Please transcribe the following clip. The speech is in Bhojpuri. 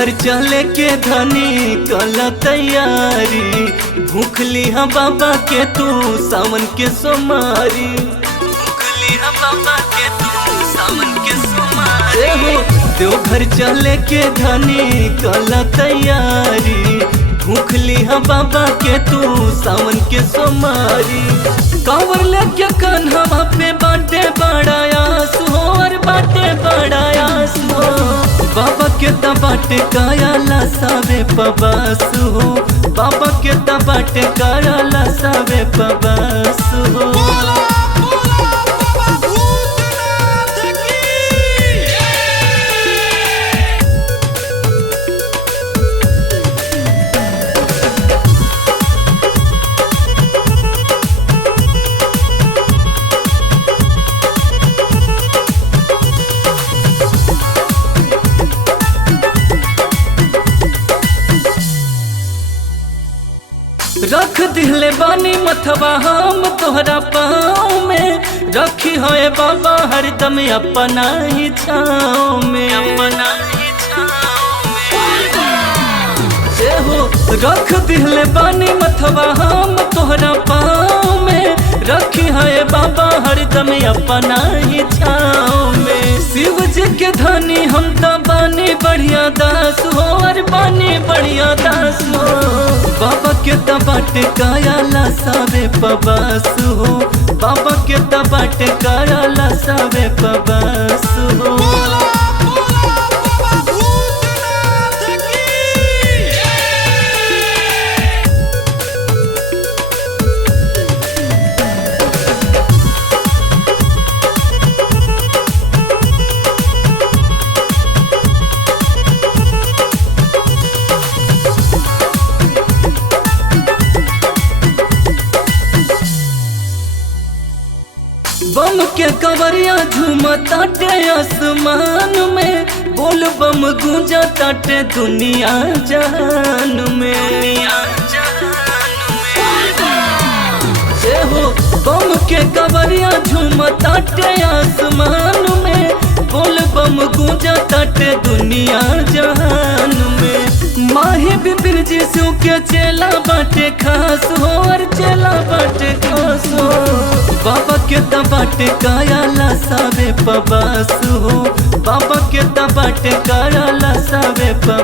देवघर चले के धनी कल तैयारी, भूख लिहा बाबा के तू सावन के सोमारी, भूख लिहा बाबा के तू सावन के सोमारी। देवघर चले के धनी कल तैयारी, भूख लिहा बाबा के तू सावन के सोमारी। कांवर लेके कान्हा पे बाटे बड़ा आस हो, और बाटे बड़ा आस हो। बाबा के तबाटे काया लसावे पबास हो, बाबा के तबाटे काया लसावे पबास हो। रख दिले बानी मथवा हम तोहरा पाँव में, रखी होए बाबा हरदम अपना ही छाँव में, अपना ही छाँव में। हो रख दिले बानी मथवा हम तोहरा पाँव में, रखी होए बाबा हरदम अपना ही छाँव में। शिव जी के धनी हम तो बानी बढ़िया दास हो, और बानी बढ़िया दास हो। बाबा के तबाटे काया लसावे पबास हो, बाबा के तबाटे काया लसावे पबास हो। बम के कवरिया झूमा ताटे आसमान में, बोल बम गूंजा ताटे दुनिया जहान में। हो बम के कवरिया झूमा ताटे आसमान में, बोल बम गूंजा ताटे दुनिया जहान में। माही बिपिन जीसू के चेला बाटे खास हो, और चेला बाटे खास हो। बाबा के तबाटे काया लसावे पबास हो, बाबा के तबाटे काया लसावे पबास।